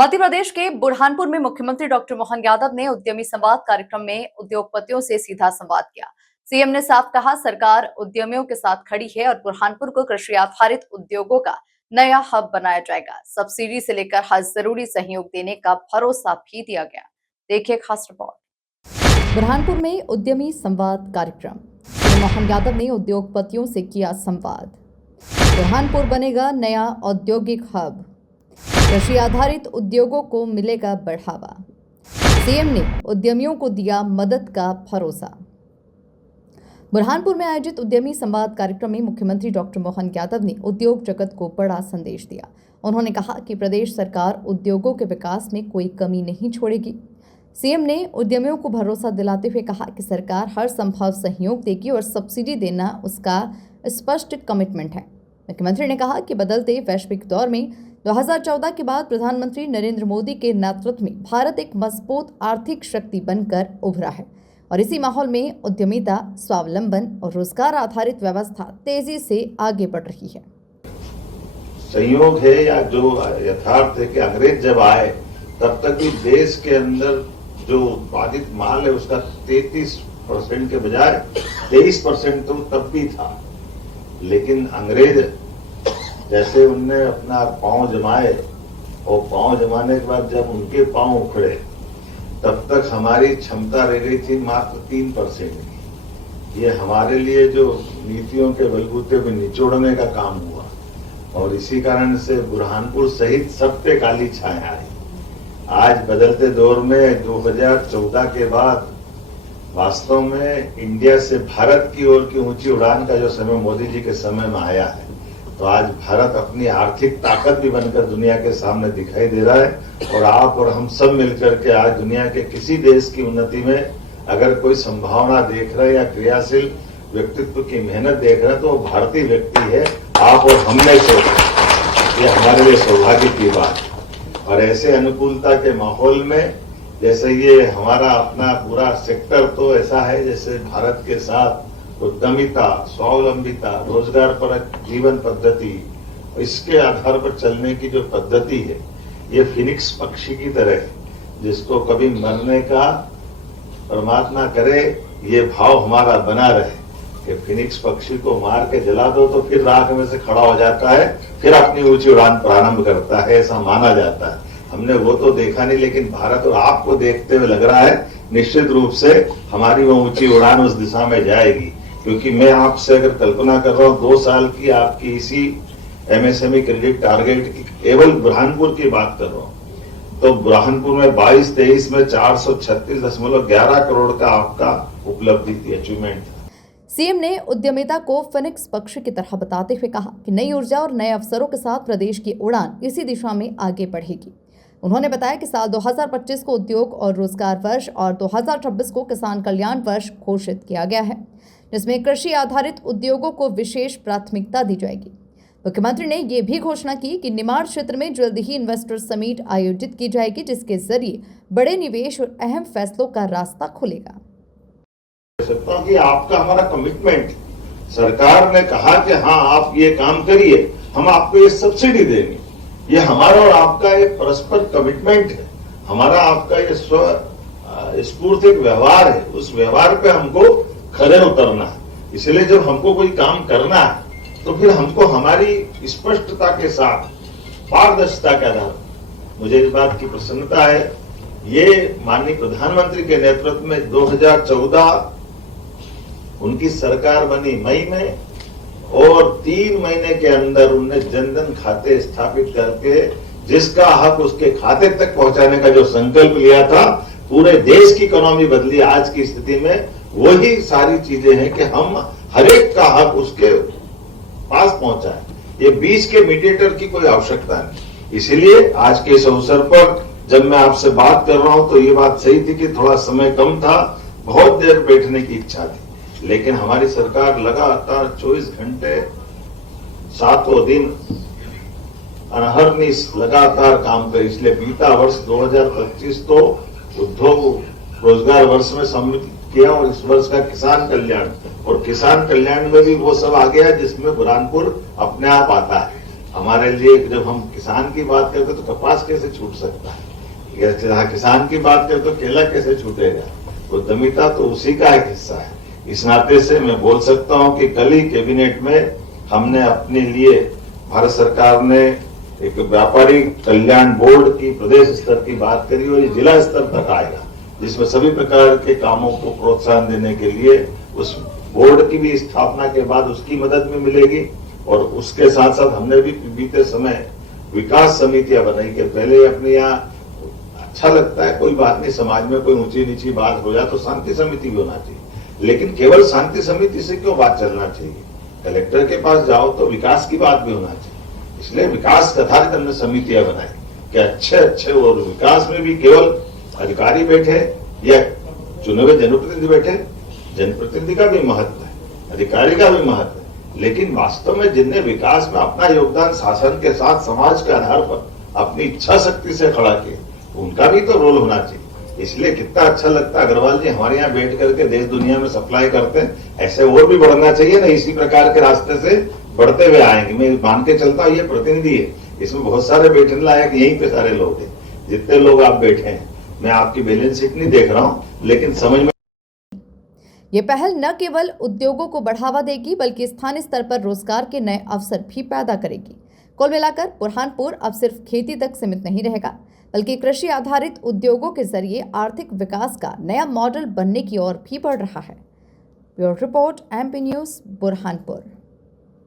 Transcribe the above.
मध्य प्रदेश के बुरहानपुर में मुख्यमंत्री डॉक्टर मोहन यादव ने उद्यमी संवाद कार्यक्रम में उद्योगपतियों से सीधा संवाद किया। सीएम ने साफ कहा, सरकार उद्यमियों के साथ खड़ी है और बुरहानपुर को कृषि आधारित उद्योगों का नया हब बनाया जाएगा। सब्सिडी से लेकर हर जरूरी सहयोग देने का भरोसा भी दिया गया। देखिए खास रिपोर्ट। बुरहानपुर में उद्यमी संवाद कार्यक्रम, मोहन यादव ने उद्योगपतियों से किया संवाद। बुरहानपुर बनेगा नया औद्योगिक हब, कृषि आधारित उद्योगों को मिलेगा बढ़ावा। सीएम ने उद्यमियों को दिया मदद का भरोसा। बुरहानपुर में आयोजित उद्यमी संवाद कार्यक्रम में मुख्यमंत्री डॉक्टर मोहन यादव ने उद्योग जगत को बड़ा संदेश दिया। उन्होंने कहा कि प्रदेश सरकार उद्योगों के विकास में कोई कमी नहीं छोड़ेगी। सीएम ने उद्यमियों को भरोसा दिलाते हुए कहा कि सरकार हर संभव सहयोग देगी और सब्सिडी देना उसका स्पष्ट कमिटमेंट है। मुख्यमंत्री ने कहा कि बदलते वैश्विक दौर में 2014 के बाद प्रधानमंत्री नरेंद्र मोदी के नेतृत्व में भारत एक मजबूत आर्थिक शक्ति बनकर उभरा है और इसी माहौल में उद्यमिता, स्वावलंबन और रोजगार आधारित व्यवस्था तेजी से आगे बढ़ रही है। संयोग है या जो यथार्थ है कि अंग्रेज जब आए तब तक भी देश के अंदर जो उत्पादित माल है उसका 33% के बजाय 23% तो तब भी था। लेकिन अंग्रेज जैसे उनने अपना पांव जमाए और पांव जमाने के बाद जब उनके पांव उखड़े तब तक हमारी क्षमता रह गई थी मात्र 3% की। ये हमारे लिए जो नीतियों के बलबूते पे निचोड़ने का काम हुआ और इसी कारण से बुरहानपुर सहित सब पे काली छाया आई। आज बदलते दौर में 2014 के बाद वास्तव में इंडिया से भारत की ओर की ऊंची उड़ान का जो समय मोदी जी के समय में आया है, तो आज भारत अपनी आर्थिक ताकत भी बनकर दुनिया के सामने दिखाई दे रहा है। और आप और हम सब मिलकर के आज दुनिया के किसी देश की उन्नति में अगर कोई संभावना देख रहे हैं या क्रियाशील व्यक्तित्व की मेहनत देख रहे हैं तो वो भारतीय व्यक्ति है, आप और हम में से। ये हमारे लिए सौभाग्य की बात है। और ऐसे अनुकूलता के माहौल में जैसे ये हमारा अपना पूरा सेक्टर तो ऐसा है जैसे भारत के साथ उद्यमिता, स्वावलंबिता, रोजगार पर जीवन पद्धति, इसके आधार पर चलने की जो पद्धति है ये फिनिक्स पक्षी की तरह है, जिसको कभी मरने का परमात्मा करे ये भाव हमारा बना रहे कि फिनिक्स पक्षी को मार के जला दो तो फिर राख में से खड़ा हो जाता है, फिर अपनी ऊंची उड़ान प्रारंभ करता है, ऐसा माना जाता है। हमने वो तो देखा नहीं, लेकिन भारत और आपको देखते हुए लग रहा है निश्चित रूप से हमारी वो ऊंची उड़ान उस दिशा में जाएगी। क्योंकि मैं आपसे अगर कल्पना कर रहा हूं 2 साल की आपकी इसी एमएसएमई क्रेडिट टारगेट की केवल बुरहानपुर की बात कर रहा हूं, तो बुरहानपुर में 22-23 में 436.11 करोड़ का आपका उपलब्धि थी, अचीवमेंट था। सीएम ने उद्यमिता को फिनिक्स पक्षी की तरह बताते हुए कहा कि नई ऊर्जा और नए अवसरों के साथ प्रदेश की उड़ान इसी दिशा में आगे बढ़ेगी। उन्होंने बताया कि साल 2025 को उद्योग और रोजगार वर्ष और 2026 को किसान कल्याण वर्ष घोषित किया गया है, जिसमें कृषि आधारित उद्योगों को विशेष प्राथमिकता दी जाएगी। मुख्यमंत्री ने यह भी घोषणा की कि निर्माण क्षेत्र में जल्द ही इन्वेस्टर समिट आयोजित की जाएगी, जिसके जरिए बड़े निवेश और अहम फैसलों का रास्ता खुलेगा। कि आपका हमारा कमिटमेंट, सरकार ने कहा कि हाँ आप ये काम करिए, हम आपको ये सब्सिडी देंगे, ये हमारा और आपका एक परस्पर कमिटमेंट है, हमारा आपका ये स्फूर्तिक व्यवहार है। उस व्यवहार पे हमको खरे उतरना है। इसलिए जब हमको कोई काम करना है तो फिर हमको हमारी स्पष्टता के साथ पारदर्शिता के आधार मुझे इस बात की प्रसन्नता है, ये माननीय प्रधानमंत्री के नेतृत्व में 2014 उनकी सरकार बनी मई में और 3 महीने के अंदर उनने जनधन खाते स्थापित करके जिसका हक उसके खाते तक पहुंचाने का जो संकल्प लिया था, पूरे देश की इकोनॉमी बदली। आज की स्थिति में वही सारी चीजें हैं कि हम हरेक का हक उसके पास पहुंचाएं। ये बीच के मीडिएटर की कोई आवश्यकता नहीं। इसीलिए आज के इस अवसर पर जब मैं आपसे बात कर रहा हूं तो ये बात सही थी कि थोड़ा समय कम था, बहुत देर बैठने की इच्छा थी, लेकिन हमारी सरकार लगातार 24 घंटे 7 दिन अनहरनिश लगातार काम करे। इसलिए बीता वर्ष 2025 तो उद्योग रोजगार वर्ष में सम्मिलित किया और इस वर्ष का किसान कल्याण, और किसान कल्याण में भी वो सब आ गया जिसमें बुरहानपुर अपने आप आता है। हमारे लिए जब हम किसान की बात करते तो कपास कैसे छूट सकता है, जहाँ किसान की बात करते तो केला कैसे छूटेगा। उद्यमिता तो उसी का एक हिस्सा है। इस नाते से मैं बोल सकता हूं कि कल ही कैबिनेट में हमने अपने लिए, भारत सरकार ने एक व्यापारी कल्याण बोर्ड की प्रदेश स्तर की बात करी और ये जिला स्तर तक आएगा, जिसमें सभी प्रकार के कामों को प्रोत्साहन देने के लिए उस बोर्ड की भी स्थापना के बाद उसकी मदद भी मिलेगी। और उसके साथ साथ हमने भी बीते समय विकास समितियां बनाई कि पहले अपने यहाँ अच्छा लगता है, कोई बात नहीं, समाज में कोई ऊंची नीची बात हो जाए तो शांति समिति भी होना चाहिए, लेकिन केवल शांति समिति से क्यों बात चलना चाहिए, कलेक्टर के पास जाओ तो विकास की बात भी होना चाहिए। इसलिए विकास आधारित हमने समितियां बनाई कि अच्छे और विकास में भी केवल अधिकारी बैठे या चुने हुए जनप्रतिनिधि बैठे, जनप्रतिनिधि का भी महत्व है, अधिकारी का भी महत्व है, लेकिन वास्तव में जिनने विकास में अपना योगदान शासन के साथ समाज के आधार पर अपनी इच्छा शक्ति से खड़ा किया, उनका भी तो रोल होना चाहिए। इसलिए कितना अच्छा लगता है अग्रवाल जी हमारे यहाँ बैठ करके देश दुनिया में सप्लाई करते हैं, ऐसे और भी बढ़ना चाहिए ना, इसी प्रकार के रास्ते से बढ़ते हुए आएंगे। मैं मान के चलता हूँ ये प्रतिनिधि है, इसमें बहुत सारे बैठने लायक यहीं पे सारे लोग हैं, जितने लोग आप बैठे हैं। मैं आपकी बैलेंस शीट नहीं देख रहा हूँ, लेकिन समझ में ये पहल न केवल उद्योगों को बढ़ावा देगी बल्कि स्थानीय स्तर पर रोजगार के नए अवसर भी पैदा करेगी। कुल मिलाकर बुरहानपुर अब सिर्फ खेती तक सीमित नहीं रहेगा, बल्कि कृषि आधारित उद्योगों के जरिए आर्थिक विकास का नया मॉडल बनने की ओर भी बढ़ रहा है। Bureau report, MP news, Burhanpur.